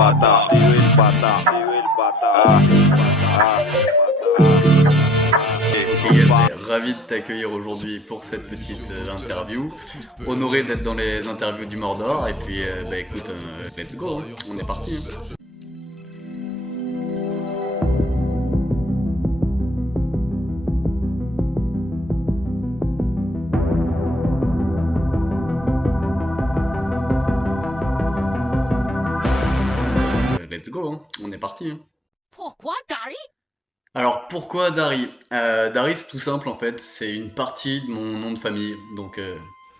bâtard, c'est lui le bâtard, c'est lui le bâtard. Ok Yes, ravi de t'accueillir aujourd'hui pour cette petite interview. Honoré d'être dans les interviews du Mordor. Et puis bah écoute, let's go, hein. On est parti. Let's go, hein. On est parti. Hein. Pourquoi Dari? Alors pourquoi Dari? Dari c'est tout simple en fait, c'est une partie de mon nom de famille, donc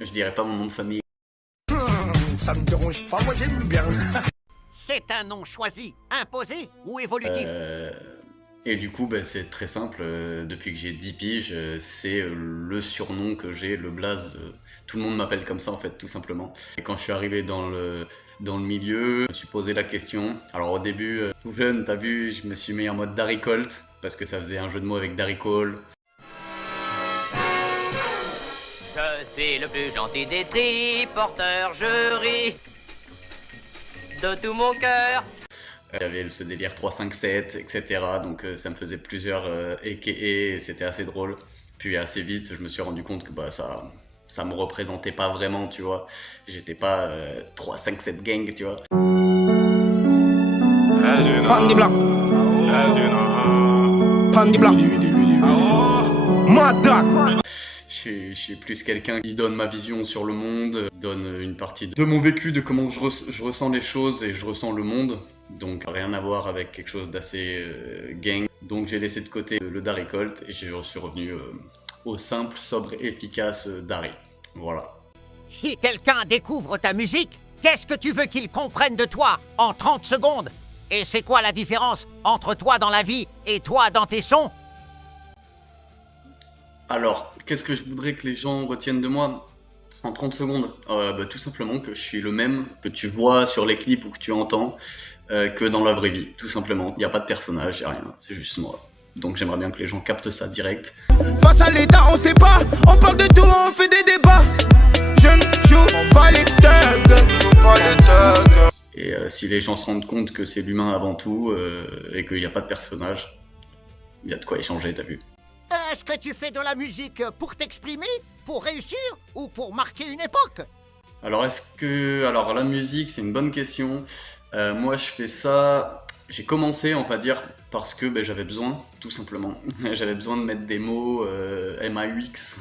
je dirais pas mon nom de famille. Ça me dérange pas, moi j'aime bien. C'est un nom choisi, imposé ou évolutif? Et du coup bah, c'est très simple, depuis que j'ai 10 piges, c'est le surnom que j'ai, le blaze, tout le monde m'appelle comme ça en fait tout simplement. Et quand je suis arrivé dans le milieu, je me suis posé la question. Alors au début, tout jeune, t'as vu, je me suis mis en mode Dari Colt, parce que ça faisait un jeu de mots avec Dari Cole. Je suis le plus gentil des triporteurs, je ris de tout mon cœur. Il y avait ce délire 357, etc. Donc ça me faisait plusieurs aka et c'était assez drôle. Puis assez vite, je me suis rendu compte que bah, ça me représentait pas vraiment, tu vois. J'étais pas 357 gang, tu vois. Pandy Black. Pandy Black. Madak. Je suis plus quelqu'un qui donne ma vision sur le monde, donne une partie de mon vécu, de comment je ressens les choses et je ressens le monde. Donc rien à voir avec quelque chose d'assez gang. Donc j'ai laissé de côté le Dari Colt et je suis revenu au simple, sobre et efficace Dari. Voilà. Si quelqu'un découvre ta musique, qu'est-ce que tu veux qu'il comprenne de toi en 30 secondes? Et c'est quoi la différence entre toi dans la vie et toi dans tes sons? Alors, qu'est-ce que je voudrais que les gens retiennent de moi en 30 secondes? Bah, tout simplement que je suis le même que tu vois sur les clips ou que tu entends que dans la vraie vie, tout simplement. Il n'y a pas de personnage, il n'y a rien, c'est juste moi. Donc j'aimerais bien que les gens captent ça direct. Face à l'état, on se tait pas. On parle de tout, on fait des débats. Je ne joue pas les thugs. Et si les gens se rendent compte que c'est l'humain avant tout et qu'il n'y a pas de personnage, il y a de quoi échanger, t'as vu? Est-ce que tu fais de la musique pour t'exprimer, pour réussir ou pour marquer une époque? Alors alors la musique, c'est une bonne question. Moi je fais ça, j'ai commencé on va dire parce que ben, j'avais besoin, tout simplement. J'avais besoin de mettre des mots MAUX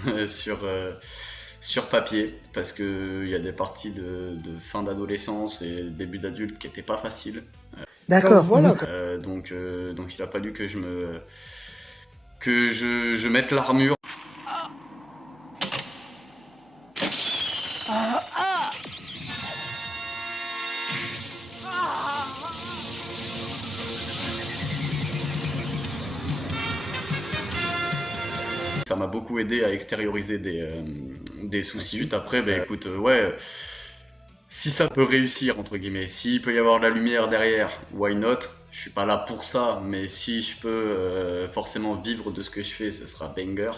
sur papier, parce qu'il y a des parties de fin d'adolescence et début d'adulte qui n'étaient pas faciles. D'accord, voilà. Donc il a fallu que je mette l'armure. Ça m'a beaucoup aidé à extérioriser des soucis. Après, bah, écoute, ouais, si ça peut réussir, entre guillemets, s'il peut y avoir de la lumière derrière, why not? Je suis pas là pour ça, mais si je peux forcément vivre de ce que je fais, ce sera banger.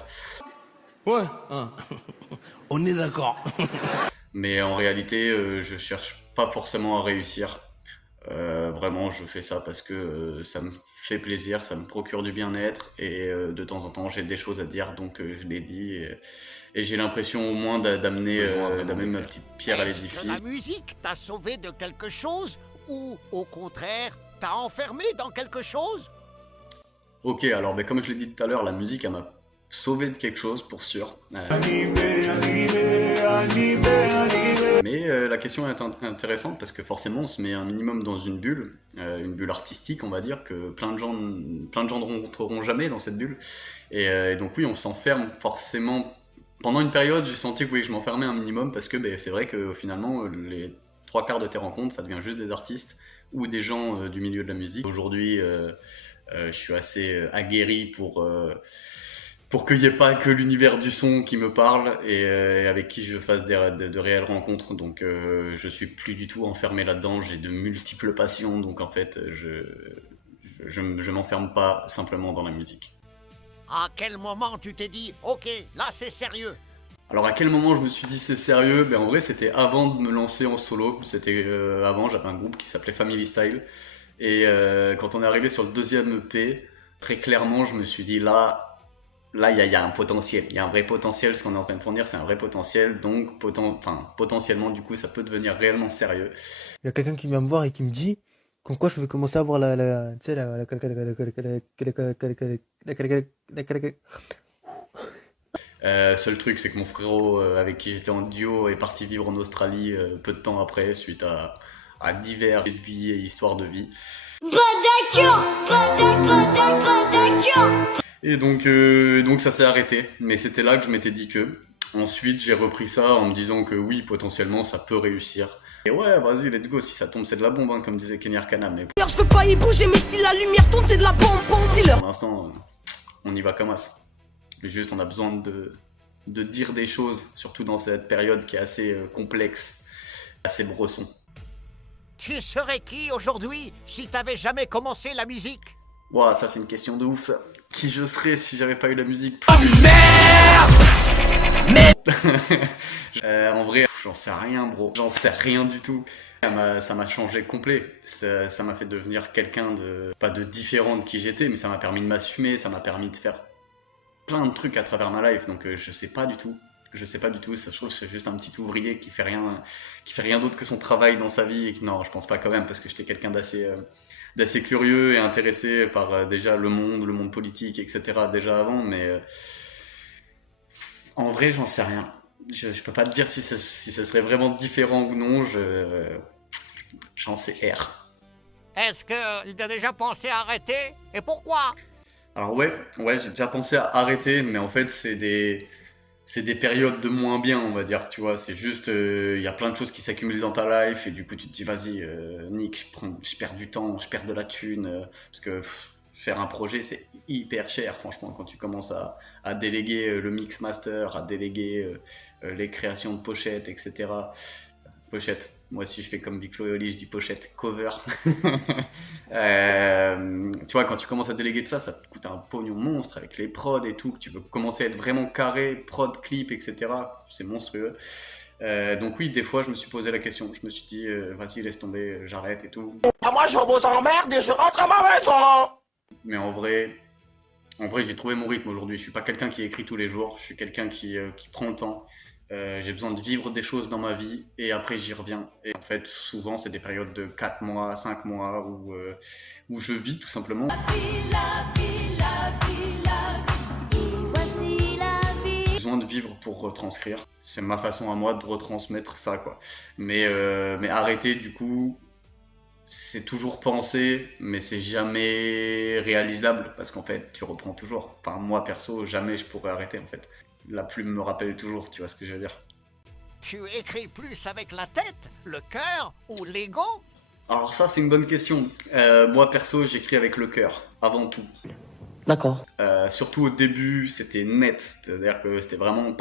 Ouais, hein. On est d'accord. Mais en réalité, je cherche pas forcément à réussir. Vraiment, je fais ça parce que ça me fait plaisir, ça me procure du bien-être et de temps en temps j'ai des choses à dire, donc je l'ai dit et j'ai l'impression au moins d'amener ma petite pierre à Est-ce que l'édifice. la musique t'a sauvé de quelque chose ou au contraire t'a enfermé dans quelque chose? Ok, alors ben, comme je l'ai dit tout à l'heure, la musique elle m'a sauvé de quelque chose pour sûr. Mais la question est intéressante parce que forcément on se met un minimum dans une bulle artistique on va dire, que plein de gens ne rentreront jamais dans cette bulle. Et donc oui, on s'enferme forcément. Pendant une période j'ai senti que oui, je m'enfermais un minimum parce que ben, c'est vrai que finalement les 3/4 de tes rencontres ça devient juste des artistes ou des gens du milieu de la musique. Aujourd'hui je suis assez aguerri pour qu'il n'y ait pas que l'univers du son qui me parle et avec qui je fasse de réelles rencontres. Donc je suis plus du tout enfermé là-dedans, j'ai de multiples passions, donc en fait je m'enferme pas simplement dans la musique. À quel moment tu t'es dit « Ok, là c'est sérieux » Alors à quel moment je me suis dit c'est sérieux? Ben en vrai c'était avant de me lancer en solo. C'était avant, j'avais un groupe qui s'appelait Family Style. Et quand on est arrivé sur le deuxième EP, très clairement je me suis dit là il y a un potentiel. Il y a un vrai potentiel, ce qu'on est en train de fournir c'est un vrai potentiel. Donc potentiellement du coup ça peut devenir réellement sérieux. Il y a quelqu'un qui vient me voir et qui me dit comme quoi je vais commencer à avoir tu sais, Seul truc, c'est que mon frérot, avec qui j'étais en duo, est parti vivre en Australie peu de temps après, suite à divers faits de vie et histoires de vie. Et donc ça s'est arrêté. Mais c'était là que je m'étais dit que. Ensuite, j'ai repris ça en me disant que oui, potentiellement, ça peut réussir. Et ouais, vas-y, let's go. Si ça tombe, c'est de la bombe, hein, comme disait Kenny Arcana. Mais Je veux pas y bouger, mais si la lumière tombe, c'est de la bombe, dis-leur. pour l'instant, on y va comme as. Juste, on a besoin de dire des choses, surtout dans cette période qui est assez complexe, assez bresson. Tu serais qui aujourd'hui si t'avais jamais commencé la musique? Ouah, ça c'est une question de ouf ça. Qui je serais si j'avais pas eu la musique? En vrai, j'en sais rien bro, j'en sais rien du tout. Ça m'a changé complet, ça m'a fait devenir quelqu'un pas de différent de qui j'étais, mais ça m'a permis de m'assumer, ça m'a permis de faire plein de trucs à travers ma life, donc je sais pas du tout. Ça, je trouve que c'est juste un petit ouvrier qui fait rien d'autre que son travail dans sa vie. Non, je pense pas quand même, parce que j'étais quelqu'un d'assez curieux et intéressé par déjà le monde politique, etc. déjà avant, mais en vrai, j'en sais rien. Je peux pas te dire si ça serait vraiment différent ou non, j'en sais R. Est-ce que tu as déjà pensé à arrêter? Et pourquoi? Alors ouais, j'ai déjà pensé à arrêter, mais en fait, c'est des périodes de moins bien, on va dire, tu vois. C'est juste, y a plein de choses qui s'accumulent dans ta life, et du coup, tu te dis, vas-y, Nick, je perds du temps, je perds de la thune, parce que faire un projet, c'est hyper cher, franchement, quand tu commences à déléguer le mix master, à déléguer les créations de pochettes, etc. Pochette. Moi, si je fais comme Big Flo et Oli, je dis pochette, cover. Tu vois, quand tu commences à déléguer tout ça, ça te coûte un pognon monstre avec les prods et tout. Tu veux commencer à être vraiment carré, prod, clip, etc. C'est monstrueux. Donc oui, des fois, je me suis posé la question. Je me suis dit, vas-y, laisse tomber, j'arrête et tout. Moi, je vous emmerde et je rentre à ma maison. Mais en vrai, j'ai trouvé mon rythme aujourd'hui. Je suis pas quelqu'un qui écrit tous les jours. Je suis quelqu'un qui prend le temps. J'ai besoin de vivre des choses dans ma vie et après j'y reviens. Et en fait, souvent, c'est des périodes de 4 mois, 5 mois où je vis tout simplement. J'ai besoin de vivre pour retranscrire. C'est ma façon à moi de retransmettre ça, quoi. Mais arrêter, du coup, c'est toujours pensé, mais c'est jamais réalisable parce qu'en fait, tu reprends toujours. Enfin, moi, perso, jamais je pourrais arrêter, en fait. La plume me rappelle toujours, tu vois ce que je veux dire. Tu écris plus avec la tête, le cœur ou l'ego? Alors ça, c'est une bonne question. Moi, perso, j'écris avec le cœur, avant tout. D'accord. Surtout au début, c'était net. C'est-à-dire que c'était vraiment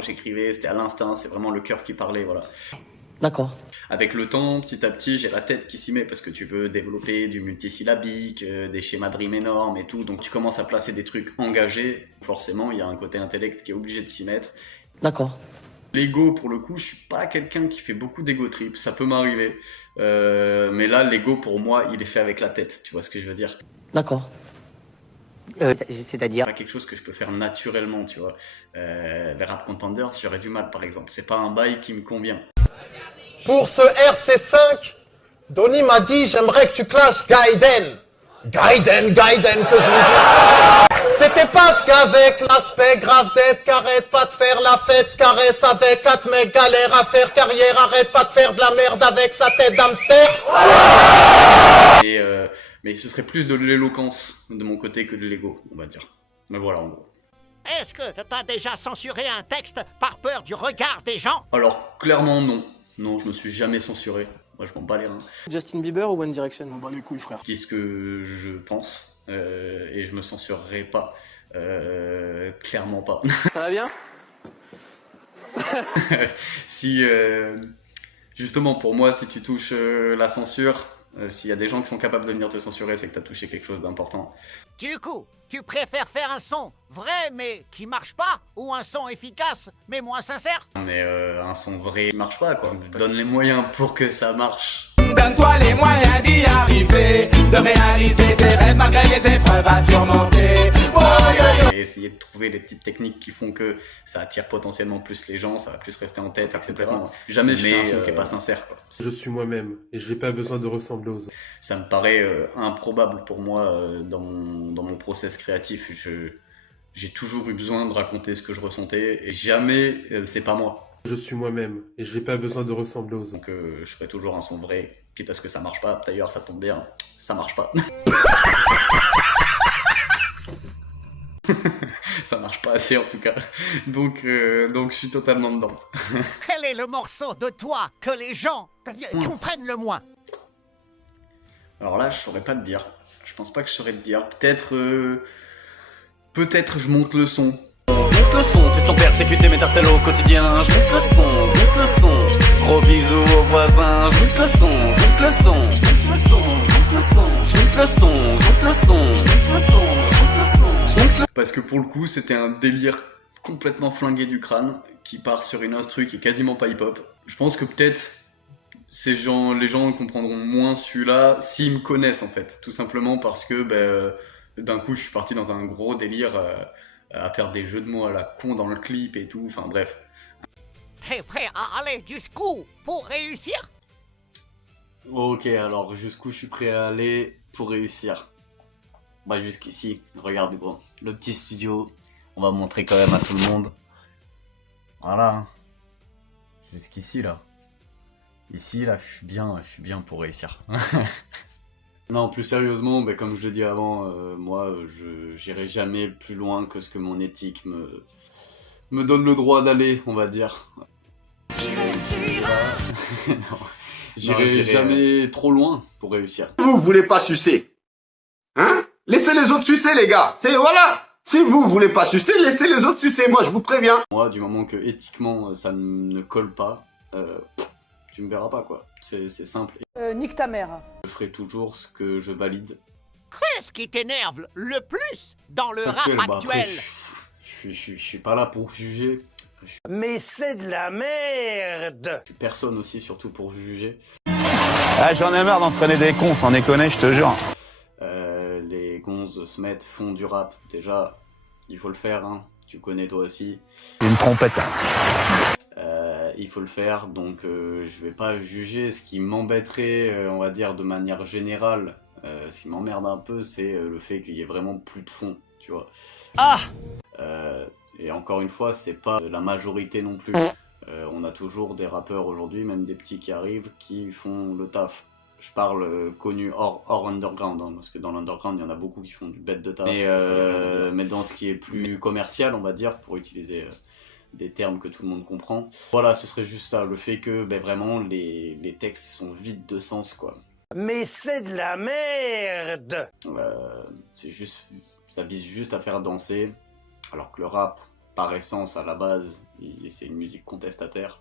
j'écrivais, c'était à l'instinct, c'est vraiment le cœur qui parlait, voilà. D'accord. Avec le temps, petit à petit, j'ai la tête qui s'y met parce que tu veux développer du multisyllabique, des schémas de rimes énormes et tout. Donc tu commences à placer des trucs engagés. Forcément, il y a un côté intellect qui est obligé de s'y mettre. D'accord. L'ego, pour le coup, je suis pas quelqu'un qui fait beaucoup d'ego trip. Ça peut m'arriver. Mais là, l'ego, pour moi, il est fait avec la tête. Tu vois ce que je veux dire? D'accord. C'est-à-dire? C'est pas quelque chose que je peux faire naturellement, tu vois. Les rap contenders, j'aurais du mal, par exemple. C'est pas un bail qui me convient. Pour ce RC5, Donny m'a dit j'aimerais que tu clashes Gaiden. Gaiden que je veux. C'était parce qu'avec l'aspect grave d'être qu'arrête pas de faire la fête, caresse avec 4 mecs galère à faire carrière, arrête pas de faire de la merde avec sa tête d'hamster. Mais ce serait plus de l'éloquence de mon côté que de l'ego, on va dire. Mais voilà, en gros. Est-ce que t'as déjà censuré un texte par peur du regard des gens? Alors, clairement, non. Non, je me suis jamais censuré. Moi, je m'en bats les reins. Justin Bieber ou One Direction? On bat les couilles, frère. Je dis ce que je pense et je me censurerai pas. Clairement pas. Ça va bien? Si, justement, pour moi, si tu touches la censure, S'il y a des gens qui sont capables de venir te censurer, c'est que t'as touché quelque chose d'important. Du coup, tu préfères faire un son vrai mais qui marche pas ou un son efficace mais moins sincère? Mais un son vrai marche pas, quoi. Donne les moyens pour que ça marche. Donne-toi les moyens d'y arriver, de réaliser tes rêves malgré les épreuves à surmonter. Oh, yo, yo. Et essayer de trouver les petites techniques qui font que ça attire potentiellement plus les gens, ça va plus rester en tête, etc. Jamais je fais un son qui est pas sincère, quoi. Je suis moi-même et je n'ai pas besoin de ressembler aux autres. Ça me paraît improbable pour moi dans mon process créatif. J'ai toujours eu besoin de raconter ce que je ressentais et jamais c'est pas moi. Je suis moi-même et je n'ai pas besoin de ressembler aux autres. Donc je ferai toujours un son vrai, quitte à ce que ça marche pas. D'ailleurs, ça tombe bien, ça marche pas. Ça marche pas assez en tout cas. Donc je suis totalement dedans. Quel est le morceau de toi que les gens comprennent le moins? Alors là, je saurais pas te dire. Je pense pas que je saurais te dire. Peut-être je monte le son. Je monte le son, tu te sens persécuté mais t'harcèles au quotidien. Je monte le son, je monte le son. Gros bisous aux voisins. Je monte le son, je monte le son. Je monte le son, je monte le son. Je monte le son, je monte le son. Je monte le son, je monte le son. Je monte le... Parce que pour le coup, c'était un délire complètement flingué du crâne qui part sur une instru qui est quasiment pas hip-hop. Je pense que peut-être les gens comprendront moins celui-là s'ils me connaissent en fait. Tout simplement parce que d'un coup, je suis parti dans un gros délire à faire des jeux de mots à la con dans le clip et tout. Enfin bref. T'es prêt à aller jusqu'où pour réussir? Ok, alors jusqu'où je suis prêt à aller pour réussir? Bah jusqu'ici, regarde gros, le petit studio, on va montrer quand même à tout le monde. Voilà, jusqu'ici là. Ici là, je suis bien pour réussir. Non, plus sérieusement, comme je l'ai dit avant, moi je j'irai jamais plus loin que ce que mon éthique me donne le droit d'aller, on va dire. Non, j'irai jamais trop loin pour réussir. Vous voulez pas sucer, hein? Laissez les autres sucer, les gars. C'est voilà. Si vous voulez pas sucer, laissez les autres sucer. Moi, je vous préviens. Moi, du moment que éthiquement ça ne colle pas, tu me verras pas quoi. C'est simple. Nique ta mère. Je ferai toujours ce que je valide. Qu'est-ce qui t'énerve le plus dans le rap actuel? Je suis pas là pour juger. Mais c'est de la merde. Je suis personne aussi, surtout pour juger. Ah, j'en ai marre d'entraîner des cons, sans déconner, je te jure. Les gonzes se mettent, font du rap. Déjà, il faut le faire, hein. Tu connais toi aussi. Une trompette. Il faut le faire, donc je vais pas juger. Ce qui m'embêterait, on va dire de manière générale, ce qui m'emmerde un peu, c'est le fait qu'il y ait vraiment plus de fond, tu vois. Ah. Et encore une fois, c'est pas la majorité non plus. On a toujours des rappeurs aujourd'hui, même des petits qui arrivent, qui font le taf. Je parle connu hors underground, hein, parce que dans l'underground, il y en a beaucoup qui font du bête de taf. Mais dans ce qui est plus commercial, on va dire, pour utiliser des termes que tout le monde comprend. Voilà, ce serait juste ça, le fait que vraiment les textes sont vides de sens, quoi. Mais c'est de la merde. C'est juste, ça vise juste à faire danser, alors que le rap, par essence, à la base, c'est une musique contestataire.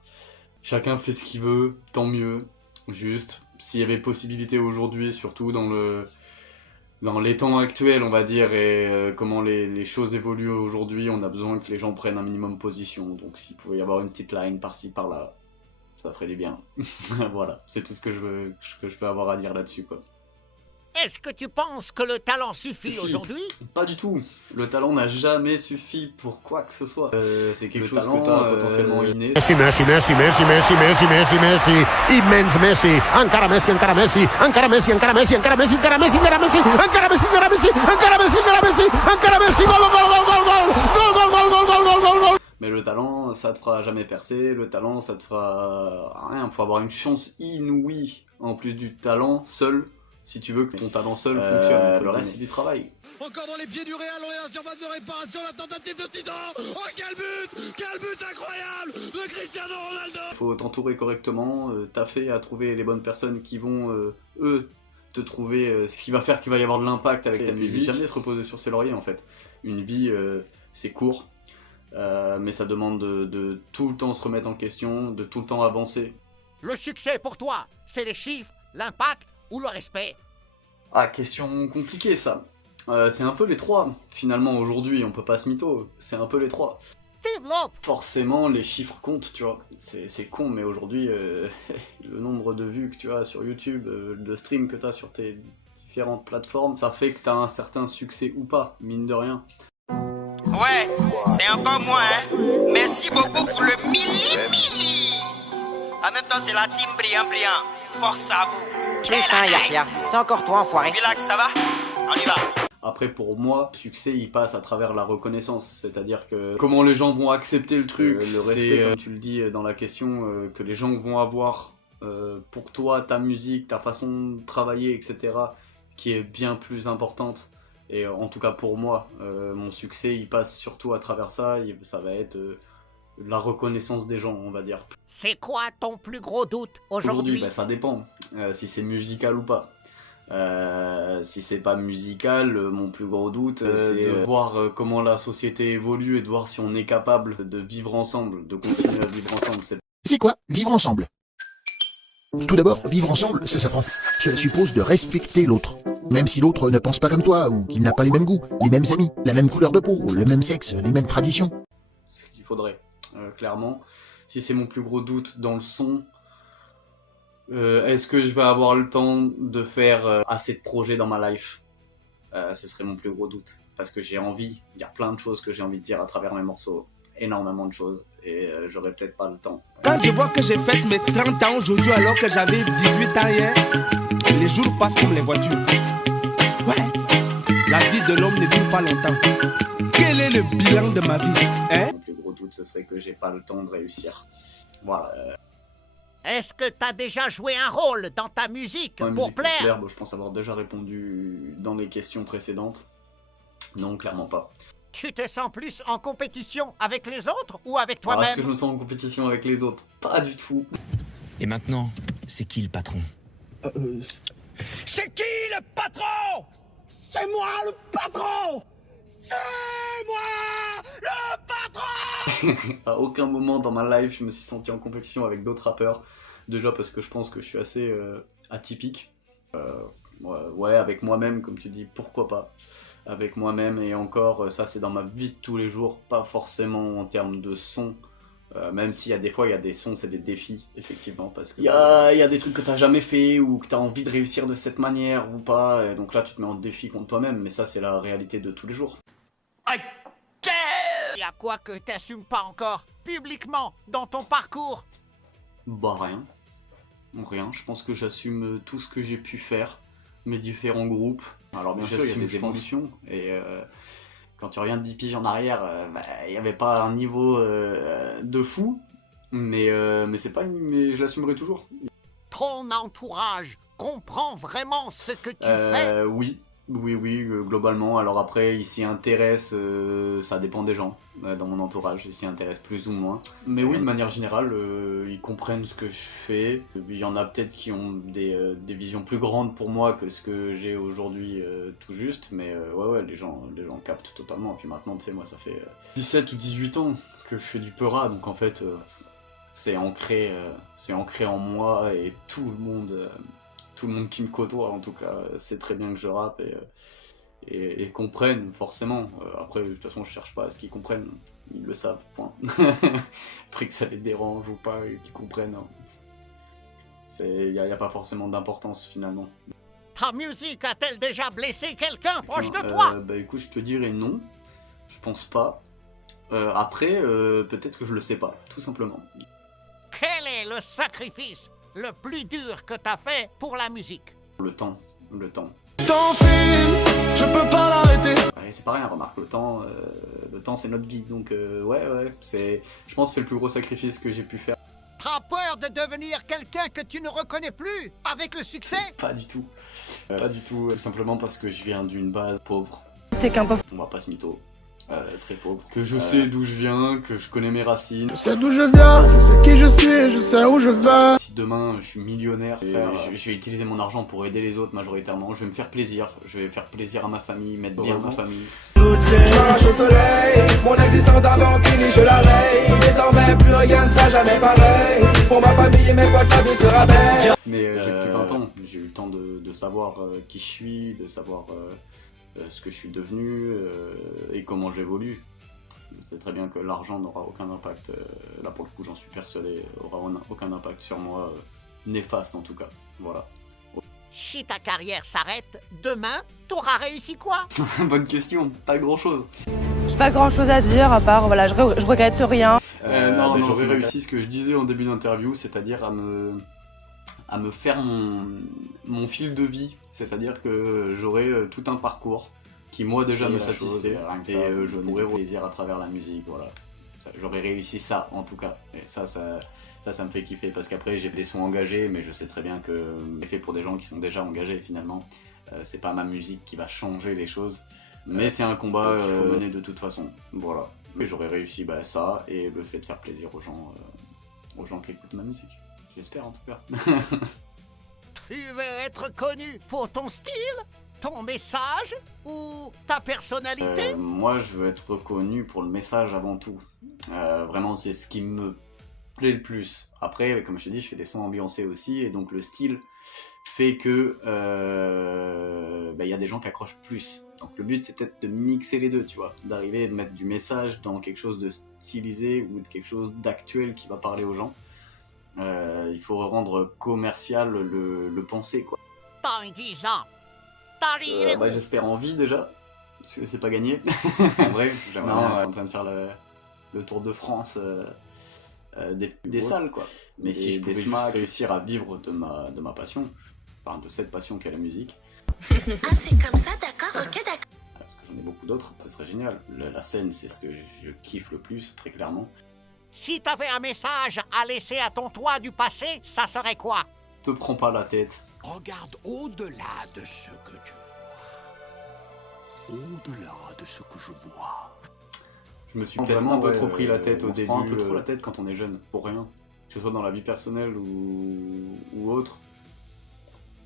Chacun fait ce qu'il veut, tant mieux. Juste, s'il y avait possibilité aujourd'hui, surtout dans les temps actuels, on va dire, et comment les choses évoluent aujourd'hui, on a besoin que les gens prennent un minimum position. Donc s'il pouvait y avoir une petite line par-ci, par-là, ça ferait du bien. Voilà, c'est tout ce que je peux avoir à dire là-dessus, quoi. Est-ce que tu penses que le talent suffit aujourd'hui? Pas du tout. Le talent n'a jamais suffi pour quoi que ce soit. C'est quelque chose que t'as potentiellement inné. Messi, Messi, Messi, Messi, Messi, Messi, Messi, Messi, immense Messi, encara Messi, encara Messi, encara Messi, encara Messi, encara Messi, encara Messi, encara Messi, encara Messi, encara Messi, encara Messi, encara Messi, encara Messi, gol, gol, gol, gol, gol, gol, gol, gol, gol, gol, gol, gol. Mais le talent, ça te fera jamais percer. Le talent, ça te fera rien. Faut avoir une chance inouïe en plus du talent seul. Si tu veux que ton talent seul fonctionne, le reste c'est du travail. Encore dans les pieds du Real, on est en surface de réparation, la tentative de Titan. Oh quel but incroyable de Cristiano Ronaldo. Faut t'entourer correctement, taffer à trouver les bonnes personnes qui vont, eux, te trouver ce qui va faire qu'il va y avoir de l'impact avec ta musique. Jamais se reposer sur ses lauriers en fait. Une vie, c'est court, mais ça demande de tout le temps se remettre en question, de tout le temps avancer. Le succès pour toi, c'est les chiffres, l'impact ou le respect? Ah, question compliquée ça. C'est un peu les trois. Finalement, aujourd'hui, on peut pas se mytho. C'est un peu les trois. Développe. Forcément, les chiffres comptent, tu vois. C'est con, mais aujourd'hui, le nombre de vues que tu as sur YouTube, de streams que tu as sur tes différentes plateformes, ça fait que tu as un certain succès ou pas, mine de rien. Ouais, c'est encore moi, hein. Merci beaucoup pour le mili. En même temps, c'est la team brillant. Force à vous. Putain, Yahya, c'est encore toi, enfoiré. Relax, ça va? On y va. Après, pour moi, le succès, il passe à travers la reconnaissance. C'est-à-dire que comment les gens vont accepter le truc, le respect, comme tu le dis dans la question, que les gens vont avoir pour toi, ta musique, ta façon de travailler, etc., qui est bien plus importante. Et en tout cas pour moi, mon succès, il passe surtout à travers ça. Ça va être la reconnaissance des gens, on va dire. C'est quoi ton plus gros doute aujourd'hui? Ça dépend, si c'est musical ou pas. Si c'est pas musical, mon plus gros doute, c'est de voir comment la société évolue et de voir si on est capable de vivre ensemble, de continuer à vivre ensemble. C'est quoi vivre ensemble? Tout d'abord, vivre ensemble, ça s'apprend. Cela suppose de respecter l'autre. Même si l'autre ne pense pas comme toi, ou qu'il n'a pas les mêmes goûts, les mêmes amis, la même couleur de peau, le même sexe, les mêmes traditions. Ce qu'il faudrait, clairement. Si c'est mon plus gros doute dans le son, est-ce que je vais avoir le temps de faire assez de projets dans ma life? Ce serait mon plus gros doute. Parce que j'ai envie, il y a plein de choses que j'ai envie de dire à travers mes morceaux. Énormément de choses. Et j'aurais peut-être pas le temps. Quand je vois que j'ai fait mes 30 ans aujourd'hui alors que j'avais 18 ans hier, les jours passent comme les voitures. Ouais, la vie de l'homme ne dure pas longtemps. Quel est le bilan de ma vie, hein? Mon plus gros doute, ce serait que j'ai pas le temps de réussir. Voilà. Est-ce que t'as déjà joué un rôle dans ta musique pour plaire? Je pense avoir déjà répondu dans les questions précédentes. Non, clairement pas. Tu te sens plus en compétition avec les autres ou avec toi-même? Est-ce que je me sens en compétition avec les autres? Pas du tout. Et maintenant, c'est qui le patron? C'est qui le patron? C'est moi le patron! C'est moi le patron! À aucun moment dans ma life, je me suis senti en compétition avec d'autres rappeurs. Déjà parce que je pense que je suis assez atypique. Ouais, avec moi-même, comme tu dis, pourquoi pas. Avec moi-même, et encore, ça c'est dans ma vie de tous les jours, pas forcément en termes de son, même s'il y a des fois, il y a des sons, c'est des défis, effectivement, parce qu'il y a des trucs que t'as jamais fait, ou que t'as envie de réussir de cette manière, ou pas, et donc là tu te mets en défi contre toi-même, mais ça c'est la réalité de tous les jours. Il y a quoi que t'assumes pas encore, publiquement, dans ton parcours? Bah rien, je pense que j'assume tout ce que j'ai pu faire, mes différents groupes. Alors bien sûr, il y a des évolutions, et quand tu reviens de 10 piges en arrière, il n'y avait pas un niveau de fou, mais je l'assumerai toujours. Ton entourage comprend vraiment ce que tu fais? Oui, globalement. Alors après, ils s'y intéressent, ça dépend des gens dans mon entourage, ils s'y intéressent plus ou moins. Mais oui, de manière générale, ils comprennent ce que je fais. Il y en a peut-être qui ont des visions plus grandes pour moi que ce que j'ai aujourd'hui tout juste, mais ouais, les gens captent totalement. Et puis maintenant, tu sais, moi ça fait 17 ou 18 ans que je fais du peura, donc en fait, c'est ancré en moi, et tout le monde qui me côtoie, en tout cas, sait très bien que je rappe et comprennent, forcément. Après, de toute façon, je cherche pas à ce qu'ils comprennent. Ils le savent, point. Après que ça les dérange ou pas, qu'ils comprennent. Il n'y a pas forcément d'importance, finalement. Ta musique a-t-elle déjà blessé quelqu'un proche de toi? Bah écoute, je te dirais non. Je pense pas. Après, peut-être que je le sais pas, tout simplement. Quel est le sacrifice le plus dur que t'as fait pour la musique? Le temps. T'enfiles, je peux pas l'arrêter. Ouais, c'est pas rien, remarque, le temps c'est notre vie, donc ouais, je pense que c'est le plus gros sacrifice que j'ai pu faire. T'as peur de devenir quelqu'un que tu ne reconnais plus avec le succès? Pas du tout, tout simplement parce que je viens d'une base pauvre. T'es qu'un pauvre. On va pas se mytho. Très pauvre, que je sais d'où je viens, que je connais mes racines. Je sais d'où je viens, je sais qui je suis, je sais où je vais. Si demain je suis millionnaire, je vais utiliser mon argent pour aider les autres majoritairement, je vais me faire plaisir, je vais faire plaisir à ma famille, mettre bien ma famille. Je marche au soleil, mon existence d'avant fini, je la raye. Désormais plus rien ne sera jamais pareil. pour ma famille et mes potes, la vie sera belle. Mais j'ai plus 20 ans, j'ai eu le temps de savoir qui je suis, de savoir ce que je suis devenu et comment j'évolue. Je sais très bien que l'argent n'aura aucun impact, là pour le coup j'en suis persuadé, aura aucun impact sur moi, néfaste en tout cas, voilà. Si ta carrière s'arrête, demain, t'auras réussi quoi? Bonne question, pas grand chose. J'ai pas grand chose à dire à part, voilà, je regrette rien. Non, j'aurais réussi ce que je disais en début d'interview, c'est-à-dire à me faire mon fil de vie, c'est-à-dire que j'aurais tout un parcours qui moi déjà me satisfait, et je pourrais avoir plaisir à travers la musique, voilà. J'aurais réussi ça en tout cas, et ça me fait kiffer, parce qu'après j'ai des sons engagés, mais je sais très bien que c'est fait pour des gens qui sont déjà engagés finalement. C'est pas ma musique qui va changer les choses, mais c'est un combat qu'il faut mener de toute façon, voilà. Mais j'aurais réussi ça, et le fait de faire plaisir aux gens qui écoutent ma musique, j'espère en tout cas. Tu veux être connu pour ton style, ton message ou ta personnalité? Moi je veux être reconnu pour le message avant tout, vraiment c'est ce qui me plaît le plus. Après, comme je t'ai dit, je fais des sons ambiancés aussi, et donc le style fait que y a des gens qui accrochent plus. Donc le but c'est peut-être de mixer les deux, tu vois, d'arriver et de mettre du message dans quelque chose de stylisé ou de quelque chose d'actuel qui va parler aux gens. Il faut rendre commercial le penser, quoi. Dans 10 ans, t'arrives j'espère en vie déjà, parce que c'est pas gagné. En vrai, j'aimerais bien en train de faire le tour de France des salles, quoi. Mais si je pouvais juste réussir à vivre de ma passion, enfin de cette passion qu'est la musique. Ah, c'est comme ça, d'accord, ok, d'accord. Parce que j'en ai beaucoup d'autres, ce serait génial. La scène, c'est ce que je kiffe le plus, très clairement. Si t'avais un message à laisser à ton toi du passé, ça serait quoi? Te prends pas la tête. Regarde au-delà de ce que tu vois. Au-delà de ce que je vois. Je me suis vraiment un peu trop pris la tête au début. On prend un peu trop la tête quand on est jeune, pour rien. Que ce soit dans la vie personnelle ou autre.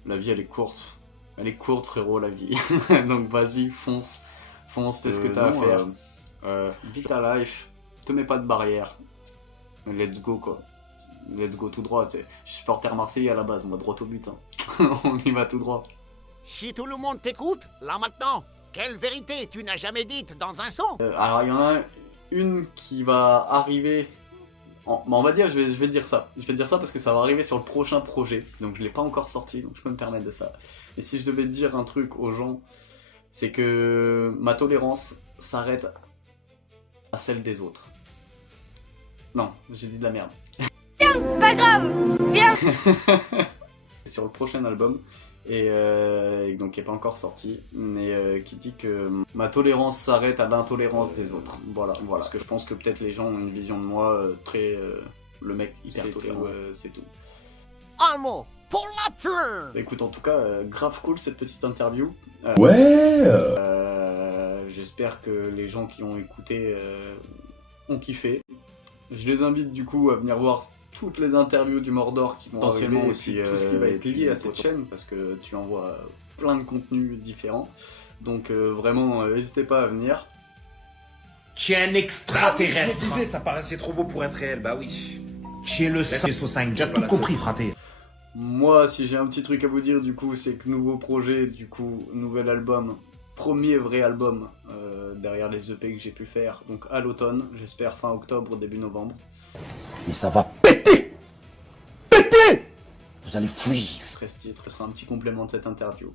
La vie, elle est courte. Elle est courte, frérot, la vie. Donc vas-y, fonce, fais ce que t'as à faire. Vis ta life, te mets pas de barrière. Let's go, quoi. Let's go tout droit. Je suis supporter marseillais à la base, moi, droit au but. Hein. On y va tout droit. Si tout le monde t'écoute, là maintenant, quelle vérité tu n'as jamais dite dans un son? Alors, il y en a une qui va arriver... on va dire, je vais dire ça. Je vais dire ça parce que ça va arriver sur le prochain projet. Donc je l'ai pas encore sorti, donc je peux me permettre de ça. Et si je devais dire un truc aux gens, c'est que ma tolérance s'arrête à celle des autres. Non, j'ai dit de la merde. Bien, c'est pas grave. Bien. Sur le prochain album, et donc qui n'est pas encore sorti, mais qui dit que ma tolérance s'arrête à l'intolérance des autres. Voilà. Parce que je pense que peut-être les gens ont une vision de moi très... le mec hyper tolérant, c'est tout. Un mot pour la fin. Écoute, en tout cas, grave cool cette petite interview. J'espère que les gens qui ont écouté ont kiffé. Je les invite du coup à venir voir toutes les interviews du Mordor qui vont arriver, aussi tout ce qui va être lié à cette chaîne, parce que tu envoies plein de contenus différents. Donc vraiment, n'hésitez pas à venir. Tu es un extraterrestre. Je me disais, ça paraissait trop beau pour être réel, bah oui. Tu es le vaisseau 5, j'ai tout compris, fraté. Moi, si j'ai un petit truc à vous dire, du coup, c'est que nouveau projet, du coup, nouvel album, premier vrai album derrière les EP que j'ai pu faire, donc à l'automne, j'espère fin octobre, début novembre. Et ça va péter. Péter. Vous allez fuir. 13 titres, ce sera un petit complément de cette interview.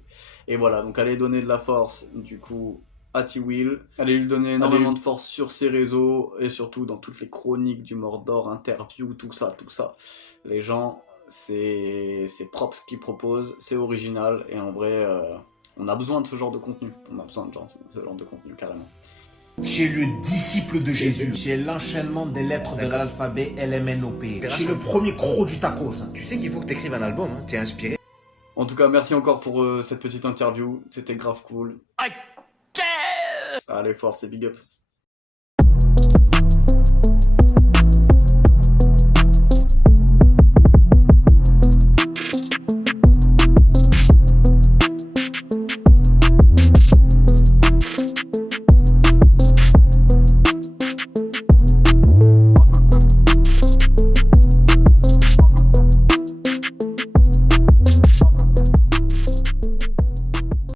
Et voilà, donc allez donner de la force, du coup, à T-Will. Allez lui donner énormément de force sur ses réseaux, et surtout dans toutes les chroniques du Mordor, interviews, tout ça. Les gens, c'est propre ce qu'ils proposent, c'est original, et en vrai, on a besoin de ce genre de contenu. On a besoin de ce genre de contenu, carrément. Tu es le disciple de Jésus. Tu es l'enchaînement des lettres de l'alphabet LMNOP. Tu es le premier croc du tacos. Tu sais qu'il faut que tu écrives un album, hein. Tu es inspiré. En tout cas, merci encore pour cette petite interview. C'était grave cool. Allez, force et big up.